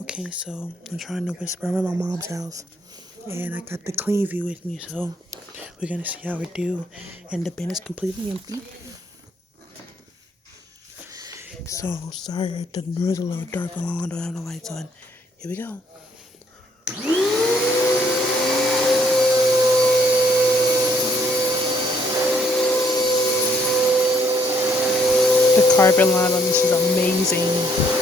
Okay, so I'm trying to whisper. I'm at my mom's house, and I got the clean view with me, so we're gonna see how it do. And the bin is completely empty. So sorry, the room's a little dark along. I don't have the lights on. Here we go. The carpet line on this is amazing.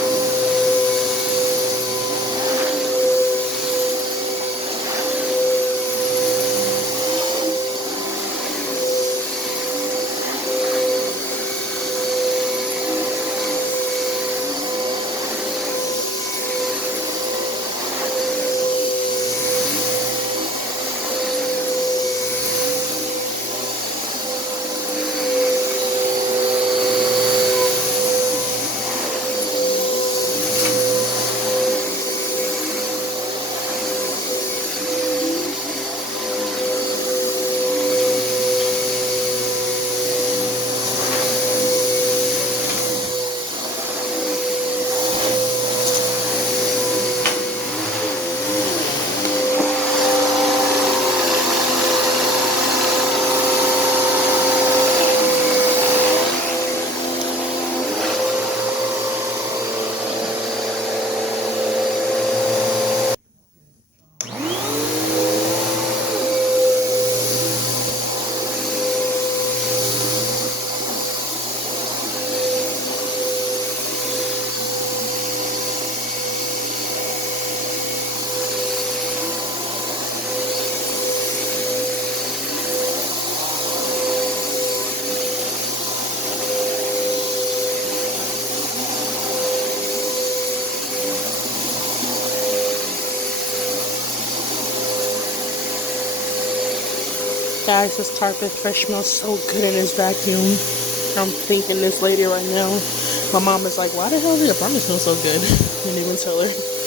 Guys, this carpet fresh smells so good in this vacuum. I'm thinking this lady right now. My mom is like, why the hell does the apartment smell so good? And they wouldn't tell her.